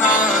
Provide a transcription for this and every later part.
night.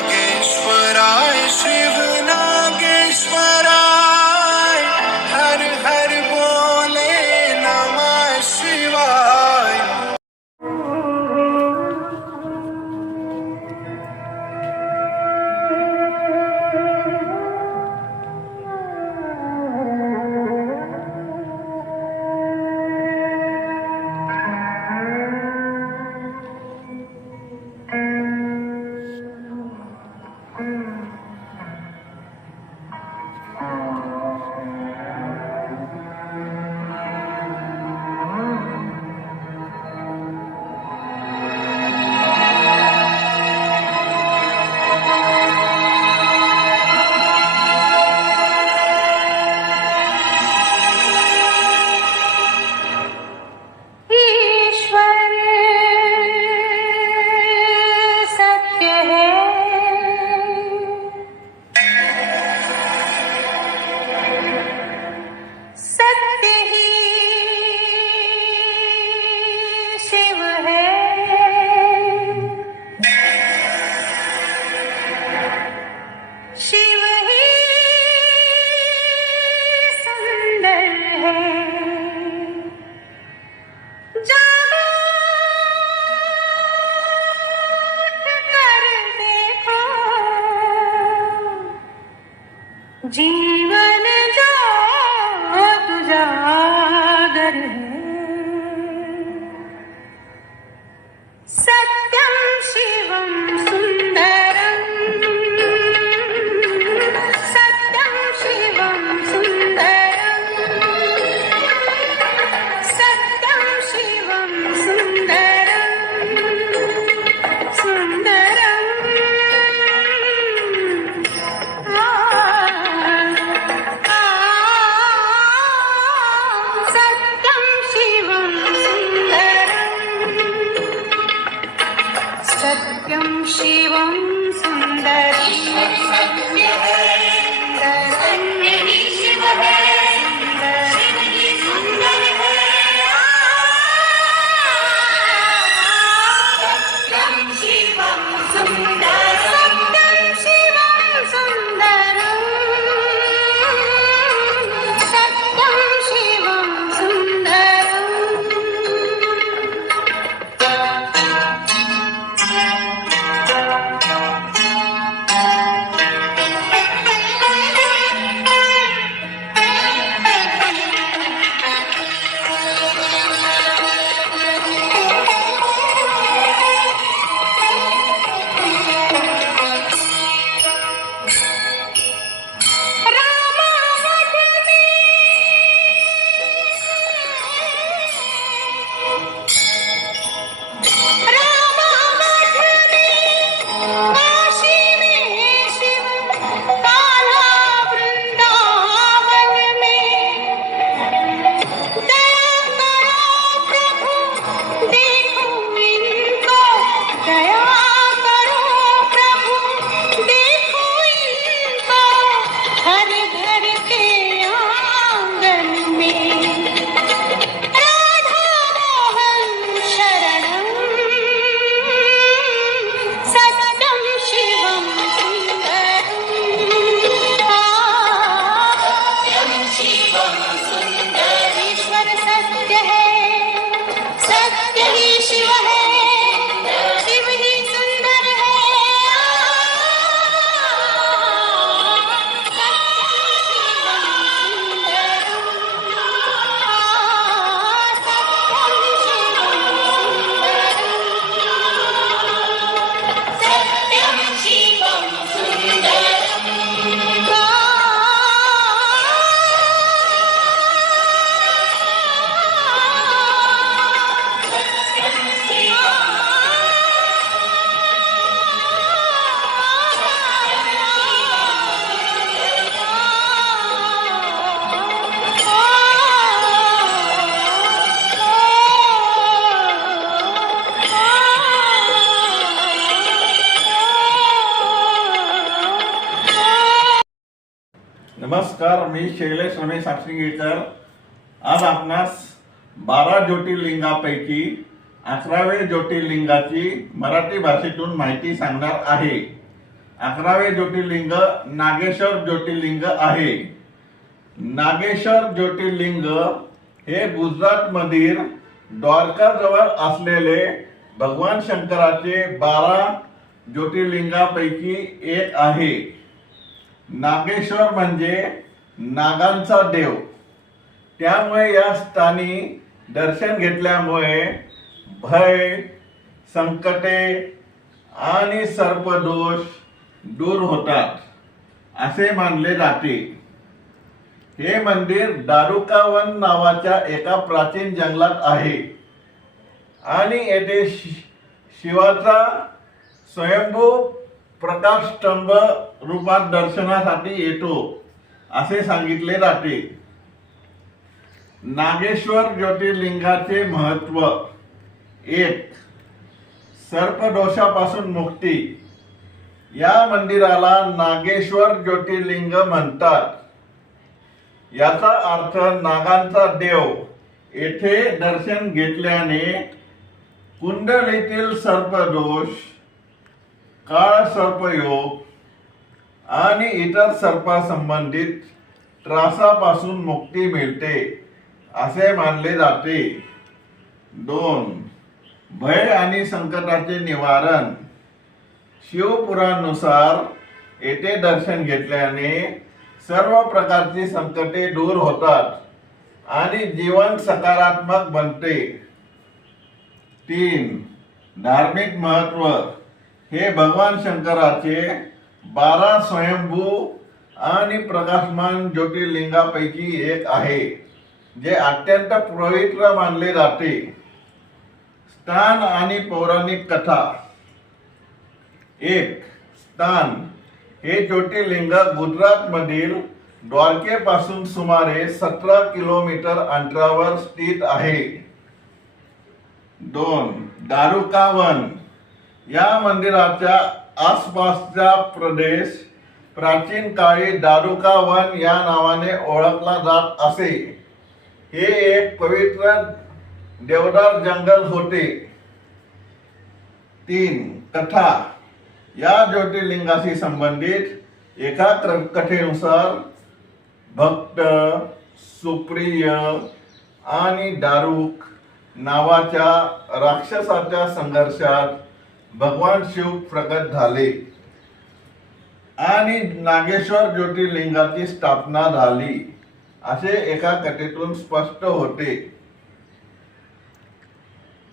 सत्यं शिवं सुन्दरी। नमस्कार मी शैलेश रमेश साक्षीगेकर आज आपणास बारा ज्योतिर्लिंगापैकी अकरावे ज्योतिर्लिंगाची मराठी भाषेतून माहिती सांगणार आहे. अकरावे ज्योतिर्लिंग नागेश्वर ज्योतिर्लिंग आहे. नागेश्वर ज्योतिर्लिंग हे गुजरात मधील द्वारका जवळ असलेले भगवान शंकराचे बारा ज्योतिर्लिंगापैकी एक आहे. नागेश्वर म्हणजे नागांचा देव. त्यामुळे या स्थानी दर्शन घेतल्यामुळे भय संकटे आणि सर्पदोष दूर होतात असे मानले जाते. हे मंदिर दारुकावन नावाच्या एका प्राचीन जंगलात आहे आणि येथे शि- शिवाचा स्वयंभू प्रकाश स्तंभ रूपात दर्शनासाठी येतो असे सांगितले जाते. नागेश्वर ज्योतिर्लिंगाचे महत्त्व. एक सर्पदोषापासून मुक्ती. या मंदिराला नागेश्वर ज्योतिर्लिंग म्हणतात. याचा अर्थ नागांचा देव. येथे दर्शन घेतल्याने कुंडलीतील सर्पदोष काळ सर्पयोग आणि इतर सर्पासंबंधित त्रासापासून मुक्ती मिळते असे मानले जाते. दोन भय आणि संकटाचे निवारण. शिवपुराणनुसार येथे दर्शन घेतल्याने सर्व प्रकारची संकटे दूर होतात आणि जीवन सकारात्मक बनते. तीन धार्मिक महत्त्व हे भगवान शंकराचे बारा स्वयंभू आणि प्रकाशमान ज्योतिर्लिंगापैकी एक आहे जे अत्यंत पवित्र मानले जाते. स्थान आणि पौराणिक कथा. एक स्थान. हे ज्योतिर्लिंग गुजरात मधील द्वारकेपासून सुमारे सतरा किलोमीटर अंतरावर स्थित आहे. दोन दारुकावन. या मंदिराच्या आसपासचा प्रदेश प्राचीन काळी दारुकावन या नावाने ओळखला जात असे. हे एक पवित्र देवदार जंगल होते. तीन कथा. या ज्योतिर्लिंगाशी संबंधित एका कथेनुसार भक्त सुप्रिय आणि दारुक नावाच्या राक्षसाच्या संघर्षात भगवान शिव प्रगत झाले. आणि नागेश्वर ज्योतिर्लिंगाची स्थापना झाली. असे एका कथेतून स्पष्ट होते.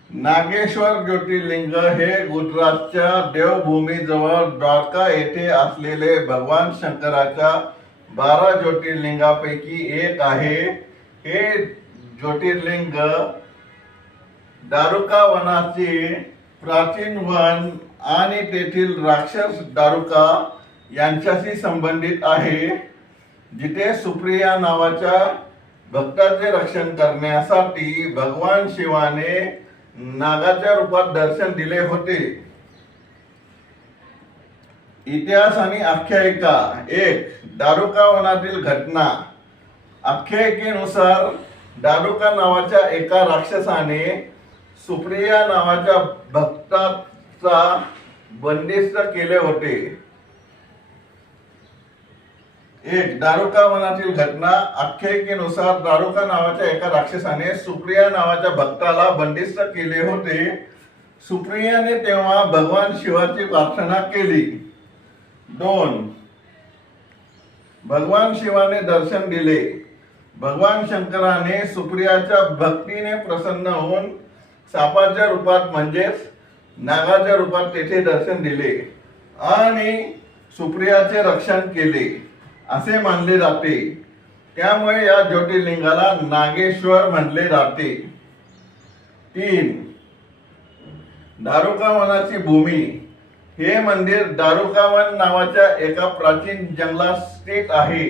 नागेश्वर ज्योतिर्लिंग हे गुजरातच्या देवभूमीजवळ द्वारका येथे असलेले भगवान शंकराच्या बारा ज्योतिर्लिंगापैकी एक आहे. हे ज्योतिर्लिंग दारुका वनाचे प्राचीन वन आणि तेथील राक्षस दारुका यांच्याशी संबंधित आहे जिथे सुप्रिया नावाच्या भक्ताचे रक्षण करण्यासाठी भगवान शिवाने नागाच्या रूपात दर्शन दिले होते. इतिहास आणि आख्यायिका एक दारुका वनातील घटना. आख्यायिकेनुसार दारुका नावाच्या एका राक्षसाने सुप्रिया नावाच्या भक्ताचा बंदिस्त केले होते. एक दारुका मनातील घटना आख्यायिकेनुसार दारुका नावाच्या एका राक्षसाने सुप्रिया नावाच्या भक्ताला बंदिस्त केले होते. सुप्रियाने तेव्हा भगवान शिवाची प्रार्थना केली. दोन. भगवान शिवाने दर्शन दिले. भगवान शंकराने सुप्रियाच्या भक्तीने प्रसन्न होऊन सापाच्या रूपात म्हणजेच नागाच्या रूपात तेथे दर्शन दिले आणि सुप्रियाचे रक्षण केले असे मानले जाते. त्यामुळे या ज्योतिर्लिंगाला नागेश्वर म्हटले जाते. तीन दारुकावनाची भूमी. हे मंदिर दारुकावन नावाच्या एका प्राचीन जंगलात स्थित आहे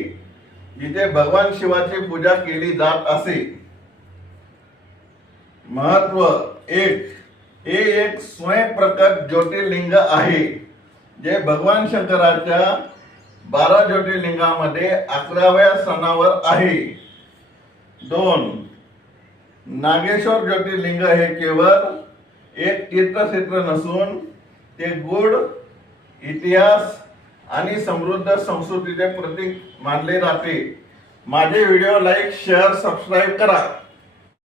जिथे भगवान शिवाची पूजा केली जात असे. महत्त्व एक हे एक स्वयंप्रकट ज्योतिर्लिंग आहे. जे भगवान शंकराच्या बारा ज्योतिर्लिंगामध्ये अकराव्या स्थानावर आहे. दोन नागेश्वर ज्योतिर्लिंग हे केवळ एक तीर्थक्षेत्र नसून ते गुढ इतिहास आणि समृद्ध संस्कृतीचे प्रतीक मानले जाते. माझे व्हिडिओ लाईक शेअर सबस्क्राईब करा.